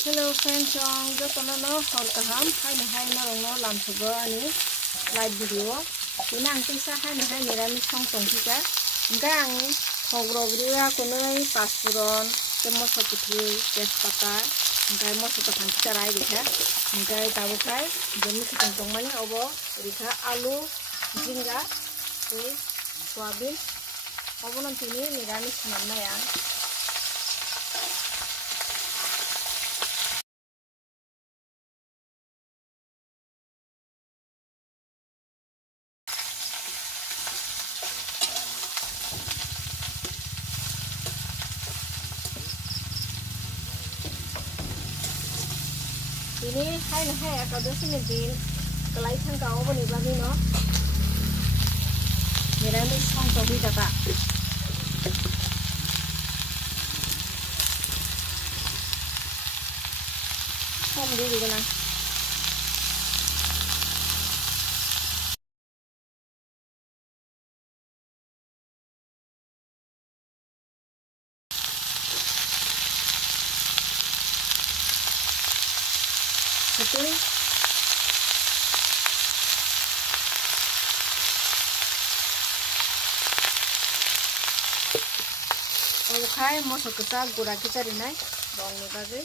Hello friends, jotono no hor kaham hai no lam thugo ani live video ini ang tisa hai nirami song tong thika gang hogrog riwa kunai paspuron ke moso puthui tejpata ngai moso to thang charai rikha ngai tabu khai jemi khitong tong mane obo rikha alu jinga ei soyabin obonon tini nirami sanamnai ang ini hai Ekadashi ni din kelai thang kau bani bani no niramis song tobi kata hom di gana Tripuri khai moso kita gura kita rinai dong ni bagi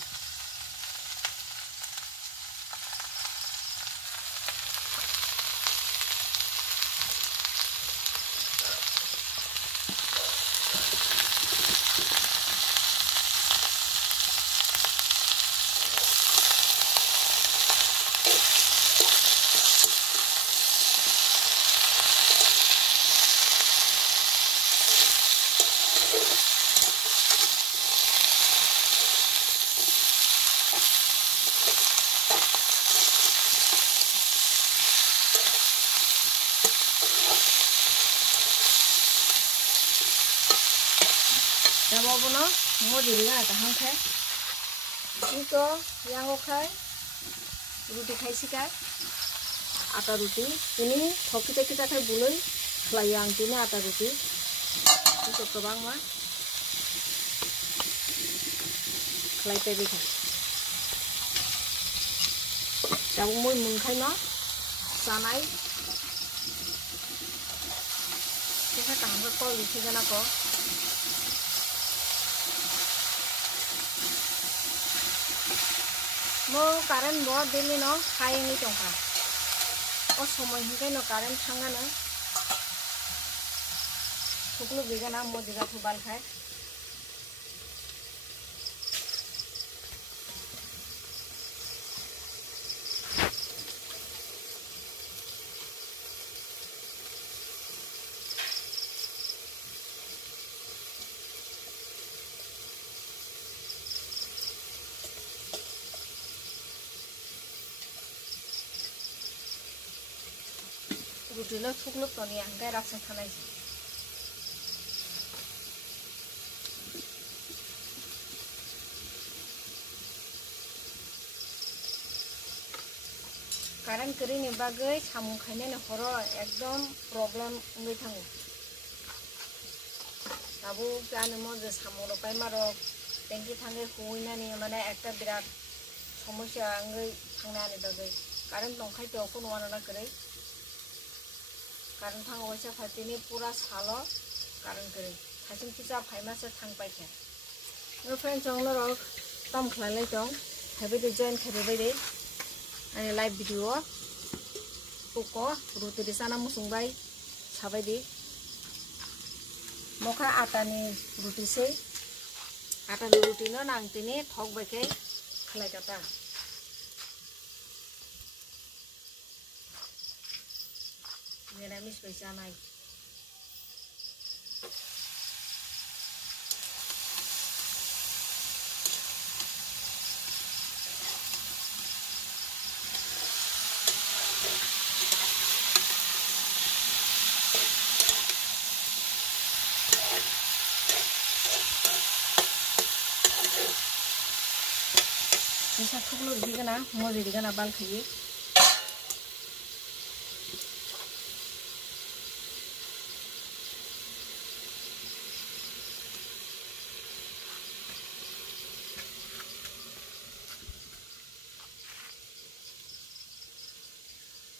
Kamu puno mau diri nggak tahan kai? Iko yang okai roti kai sih kai? Ata roti ini hoki kita kai buloi layang ini ata roti itu kebang mah kelai tebe kai. Kamu mau mun kai no sanai kita tahan kau isi kan aku mo current bo dili no khai ni tongka o somoy hingai no current thanga na thuklu bigana mo diga thubal khai roti lo thuklu to ni angkai raksa thanai current kari ni bagai samung khaine ne horo ekdom problem ngai thangu tabu jane mo je samung ro pai maro tengki thange huina ni mane ekta birat সমস্যা ngai thangna ni bagai current tongkhai to kono wana kare कारण थांग वैसा फाइटिनी पूरा सालो कारण करे हासिं किसा फाइमा से थांग पाइखे no friend जोंनो रो तम खलाले जों हेबे दे जॉइन खेबे दे अनि लाइव वीडियो उको रुति दिसाना मुसुंबाई साबाय दे मोखा आटानी रुटि से आटानी रुटि न नांगतिनी थक बाइखे खलाय कता niramis bisa naik bisa thuklu digana mo digana bal khayi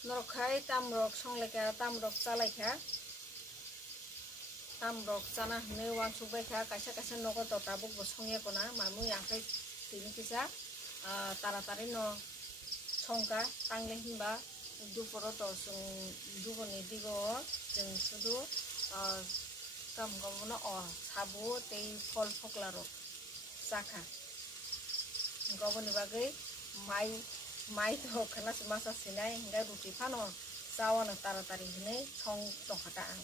norokai tamrok songleka tamrok chalaika tamrok chana hne wansukbaika kaisa kaisa nogo to tabuk bo songya kona mamu yakai tini kisa taratari no songka tangle hinba duporo to duponi digo jeng sudu kam gomono sabu tei fol foklaro saka goboni bagai mai to kana masa sinai hingga ruti phano sawana taratari hne song tongkata ang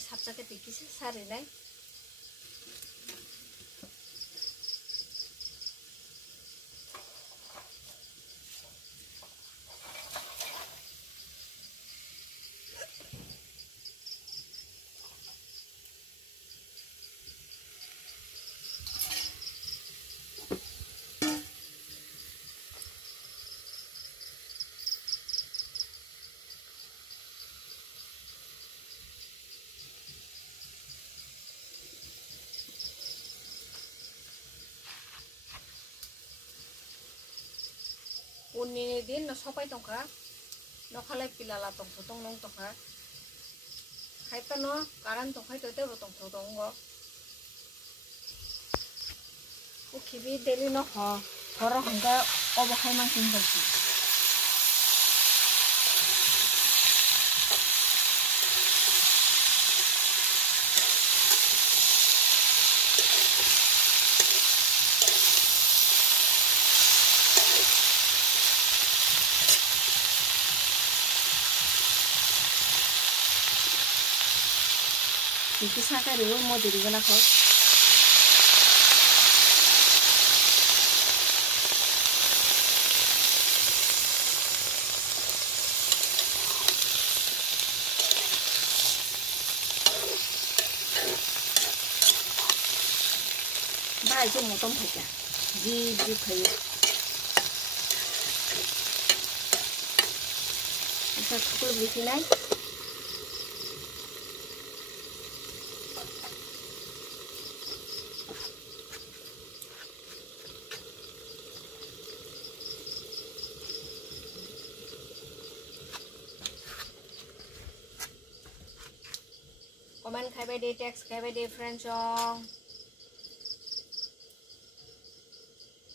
sabjake dikisi sari nai unni din no sopai tongka no khalai pilala tongso tong nong tongka haita no karan tongkai to tebo tongso tongo ukibi deli no horo hangga obo khai mangkin basi Iki saka dulu mau jadi kenapa? Ba itu mau tong peka, di kayu. Kita kumpul di sini. Comment khai bay đi text khai bay đi friend chong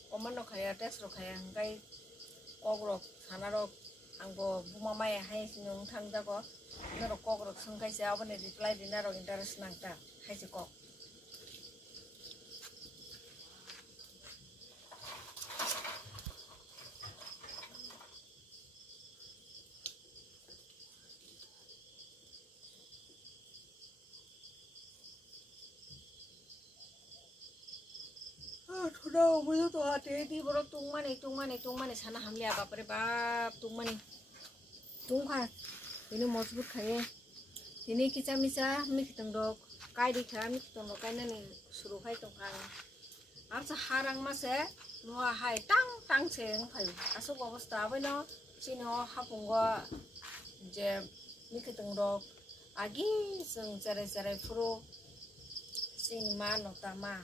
comment no khai text ro khai ngai kok ro sana ro angbo bumamai hai sinung thang da ko na ro kok ro sung khai sa abone reply dina ro interest nangta khai se kok Thoda muzo to ate di boro tungmani sana hamle bapare bap tungmani tungkha ini mojbut khaye ini kicha mikitong dok kai di kha mikitong dok kai nani suru khai tongkha arsa harang mase nuwa hai tang cheng khai asuk obostha abaino chino hapungo je mikitong dok agi sung cerai furu sinma notama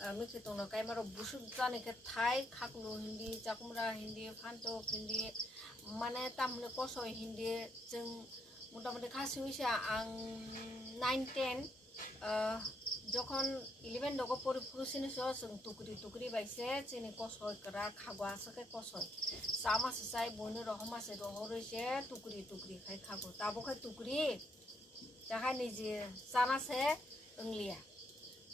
mikitong no kai maro busuk jane ke thai khaklu hindi jakumra hindi phanto hindi mane tamle koso hindi jeng motamoti khasingisa ang 9 10 যখন 11 দগো পরিপুরুষিনি song টুকরি বাইছে চিনি কসয় করা খাগোয়া সাকে কসয় সামাসে চাই বনি রহমাসে রহরইছে টুকরি খাই খাগো তাবো খাই টুকরি জাখাই নিজে জানাসে ওংলিয়া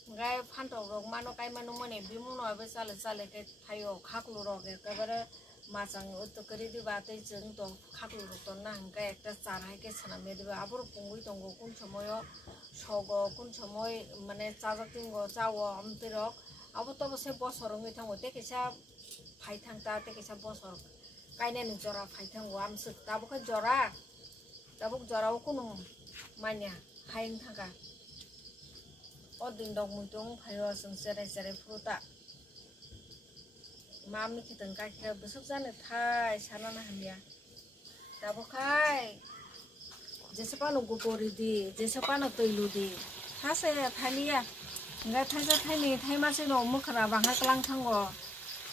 गाय फान्थाव रग मानो काय मानो मने बिमुनो आबे चाले के थायो खाकलु रग एकेबारे माजां उतकरि दिबा तै जों तो खाकलु रग तो ना हंगा एकटा चाराय के सना मेदबा आबर पुंगुइ दंगो कुन समय सगो कुन समय माने चाजातिंगो जावो अमतिरक आबो तो बसे बसर ngै थांगो ते केसा फाइ थांता ते केसा बसर kainani jora phaithango amsuk tabuk jora tabuk jorao kuno manya haing thanga o ding dong mutung phayo sung serai fruta mami kiteng kai khe busuk jane thai sanana hamya tabuk khai jesapano gopori di jesapano toilu di thase thaniya nga thaisa thaini thaimase no mukhra bangha klang thango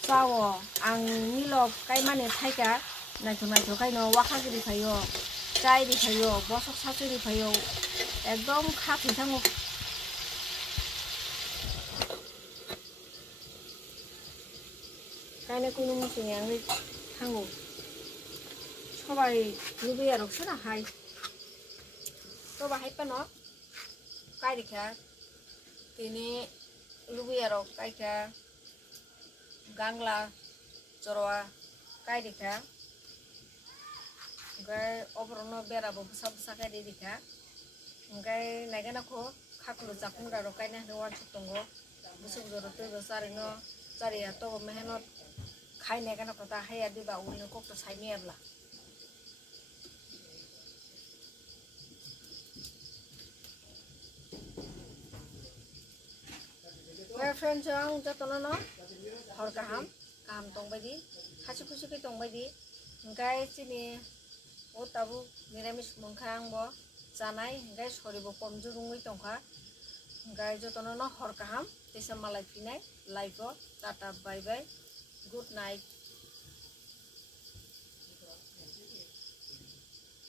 chawo ang nilo kaimani thaika naithok kaino wakhagiri phayo chai ri phayo bosok sachuri phayo ekdom khathi thango kaine kuno musini ang thango sobai lubi arok sena hai soba hai pano kai dikha tini lubi arok kai kha gangla chorwa kai dikha gai obrono berabo busa busa kai dikha gai nagana ko khaklu jakungra ro kai na hwa chutongo busuk joro to sarino chariya to mehnat khai nagana ko ta haya diba ulno ko to sai merla friends ang jatono no hor kaham tong badi hasu kusu ke tong badi gai sini o tabu niramis mungkhang bo janai gai soribo komjurungui tongkha gai jatono no hor kaham tesa malai pinai like tata bye bye good night.